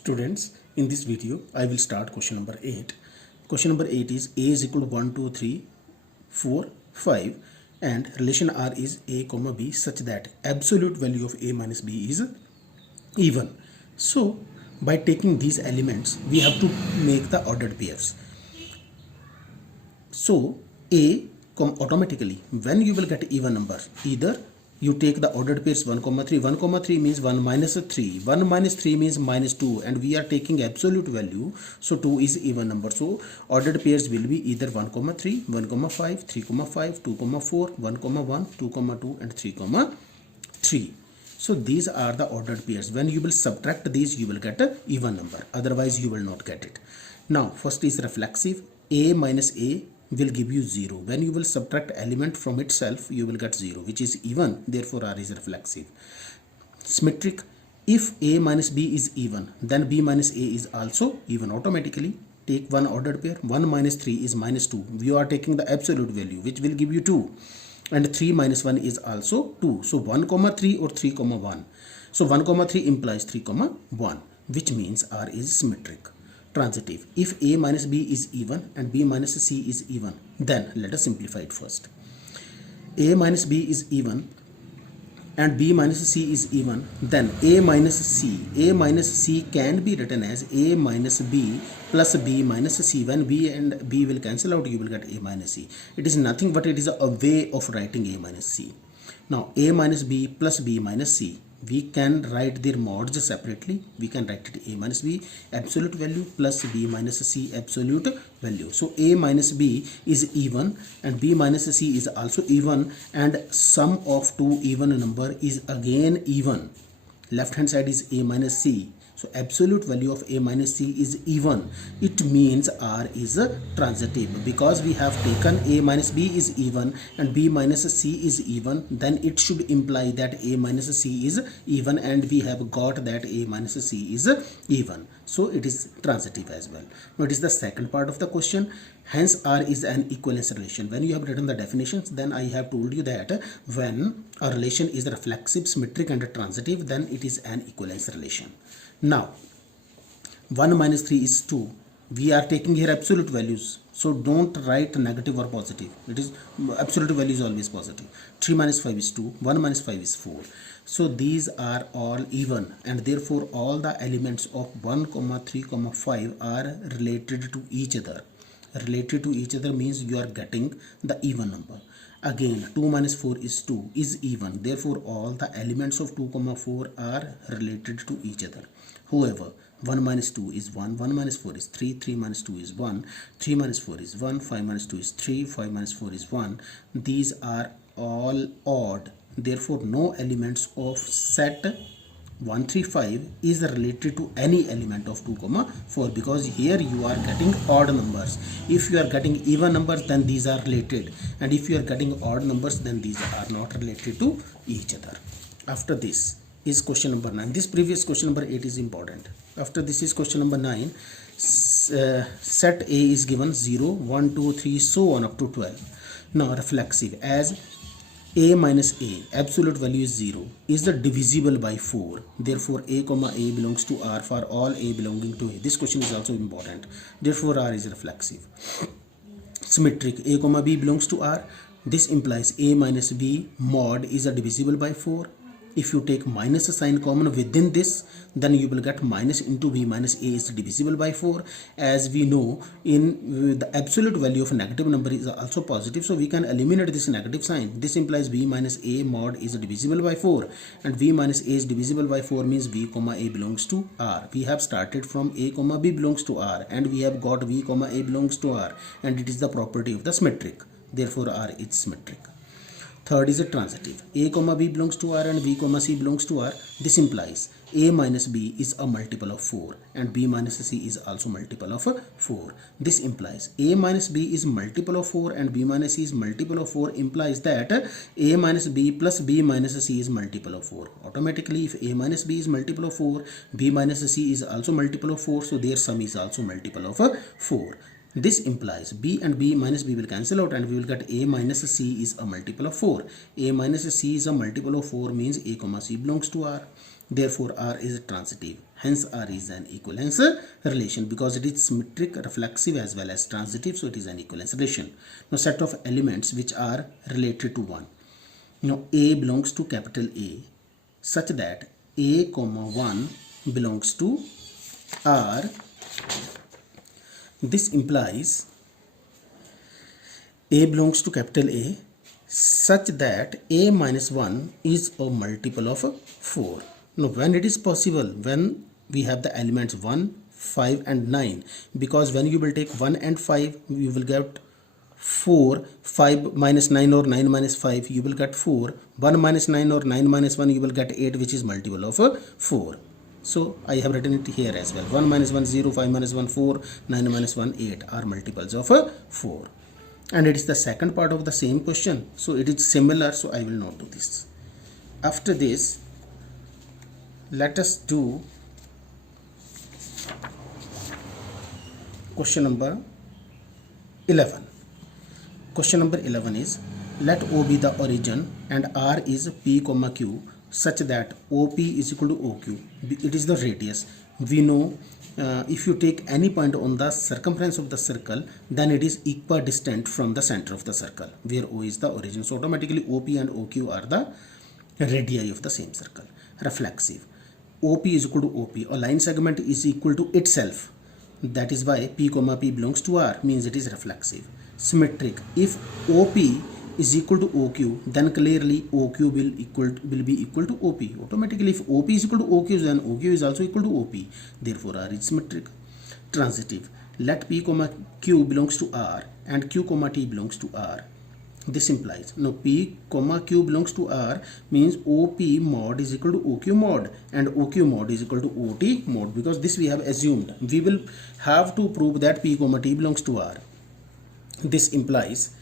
Students, in this video, I will start question number 8. Question number 8 is A is equal to 1, 2, 3, 4, 5 and relation R is A comma B such that absolute value of A minus B is even. So, by taking these elements, we have to make the ordered pairs. So, A automatically, when you will get even number, either you take the ordered pairs 1, 3. 1, 3 means 1 minus 3. 1 minus 3 means minus 2 and we are taking absolute value. So 2 is even number. So ordered pairs will be either 1, 3, 1, 5, 3, 5, 2, 4, 1, 1, 2, 2 and 3, 3. So these are the ordered pairs. When you will subtract these, you will get an even number. Otherwise, you will not get it. Now, first is reflexive. A minus A will give you 0. When you will subtract element from itself, you will get 0, which is even. Therefore, R is reflexive. Symmetric. If A minus B is even, then B minus A is also even automatically. Take one ordered pair. 1 minus 3 is minus 2. You are taking the absolute value, which will give you 2. And 3 minus 1 is also 2. So 1, 3 or 3, 1. So 1, 3 implies 3, 1, which means R is symmetric. Transitive. If A minus B is even and B minus C is even, then let us simplify it first. A minus B is even and B minus C is even, then A minus C can be written as A minus B plus B minus C. When B and B will cancel out, you will get A minus C. It is nothing but it is a way of writing A minus C. Now A minus B plus B minus C, we can write their mods separately. We can write it A minus B absolute value plus B minus C absolute value. So A minus B is even and B minus C is also even and sum of two even number is again even. Left hand side is A minus C. So absolute value of A minus C is even. It means R is transitive. Because we have taken A minus B is even and B minus C is even, then it should imply that A minus C is even and we have got that A minus C is even. So it is transitive as well. Now it is the second part of the question. Hence R is an equivalence relation. When you have written the definitions, then I have told you that when a relation is reflexive, symmetric and transitive, then it is an equivalence relation. Now 1 minus 3 is 2. We are taking here absolute values, so don't write negative or positive. It is absolute value is always positive. 3 minus 5 is 2. 1 minus 5 is 4. So these are all even and therefore all the elements of 1, 3, 5 are related to each other. Related to each other means you are getting the even number. Again 2 minus 4 is 2 is even. Therefore all the elements of 2, 4 are related to each other. However, 1 minus 2 is 1, 1 minus 4 is 3, 3 minus 2 is 1, 3 minus 4 is 1, 5 minus 2 is 3, 5 minus 4 is 1. These are all odd. Therefore, no elements of set 1, 3, 5 is related to any element of 2, 4 because here you are getting odd numbers. If you are getting even numbers, then these are related, and if you are getting odd numbers, then these are not related to each other. After this is question number 9. This previous question number 8 is important. After this is question number 9. Set A is given 0, 1, 2, 3, so on up to 12. Now reflexive, as A minus A absolute value is 0 is the divisible by 4. Therefore A comma A belongs to R for all A belonging to A. This question is also important. Therefore R is reflexive. Symmetric, A comma B belongs to R. This implies A minus B mod is a divisible by 4. If you take minus sign common within this, then you will get minus into B minus A is divisible by 4. As we know, in the absolute value of a negative number is also positive, so we can eliminate this negative sign. This implies B minus A mod is divisible by 4 and B minus A is divisible by 4 means B comma A belongs to R. We have started from A comma B belongs to R and we have got B comma A belongs to R, and it is the property of the symmetric. Therefore R is symmetric. Third is a transitive. A comma B belongs to R and B comma C belongs to R. This implies A minus B is a multiple of 4 and B minus C is also multiple of 4. This implies A minus B is multiple of 4 and B minus C is multiple of 4 implies that A minus B plus B minus C is multiple of 4. Automatically, if A minus B is multiple of 4, B minus C is also multiple of 4, so their sum is also multiple of 4. This implies B and B minus B will cancel out and we will get A minus C is a multiple of 4. A minus C is a multiple of 4 means A comma C belongs to R. therefore R is transitive. Hence R is an equivalence relation because it is symmetric, reflexive as well as transitive, so it is an equivalence relation. Now set of elements which are related to 1. Now A belongs to capital A such that A comma 1 belongs to R. This implies A belongs to capital A such that A minus 1 is a multiple of 4. Now when it is possible, when we have the elements 1, 5 and 9, because when you will take 1 and 5 you will get 4, 5 minus 9 or 9 minus 5 you will get 4, 1 minus 9 or 9 minus 1 you will get 8, which is multiple of 4. So I have written it here as well. 1 minus 1 0, 5 minus 1 4, 9 minus 1 8 are multiples of 4. And it is the second part of the same question, so it is similar, so I will not do this. After this, let us do question number 11. Question number 11 is, let O be the origin and R is P comma Q such that OP is equal to OQ. It is the radius. We know if you take any point on the circumference of the circle, then it is equidistant from the center of the circle where O is the origin. So automatically OP and OQ are the radii of the same circle. Reflexive. OP is equal to OP. A line segment is equal to itself. That is why P comma P belongs to R, means it is reflexive. Symmetric. If OP is equal to OQ, then clearly OQ will be equal to OP. Automatically, if OP is equal to OQ, then OQ is also equal to OP. Therefore, R is symmetric. Transitive. Let P comma Q belongs to R and Q comma T belongs to R. This implies, now P comma Q belongs to R means OP mod is equal to OQ mod and OQ mod is equal to OT mod, because this we have assumed. We will have to prove that P comma T belongs to R. This implies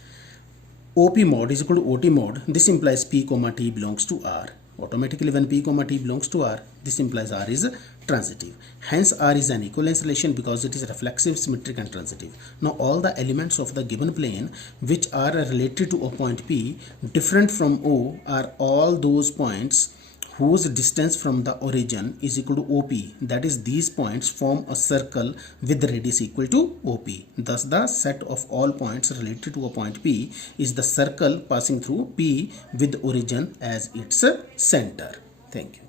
OP mod is equal to OT mod. This implies P comma T belongs to R. Automatically when P comma T belongs to R, this implies R is transitive. Hence R is an equivalence relation because it is reflexive, symmetric and transitive. Now all the elements of the given plane which are related to a point P different from O are all those points whose distance from the origin is equal to OP. That is, these points form a circle with radius equal to OP. Thus the set of all points related to a point P is the circle passing through P with origin as its center. Thank you.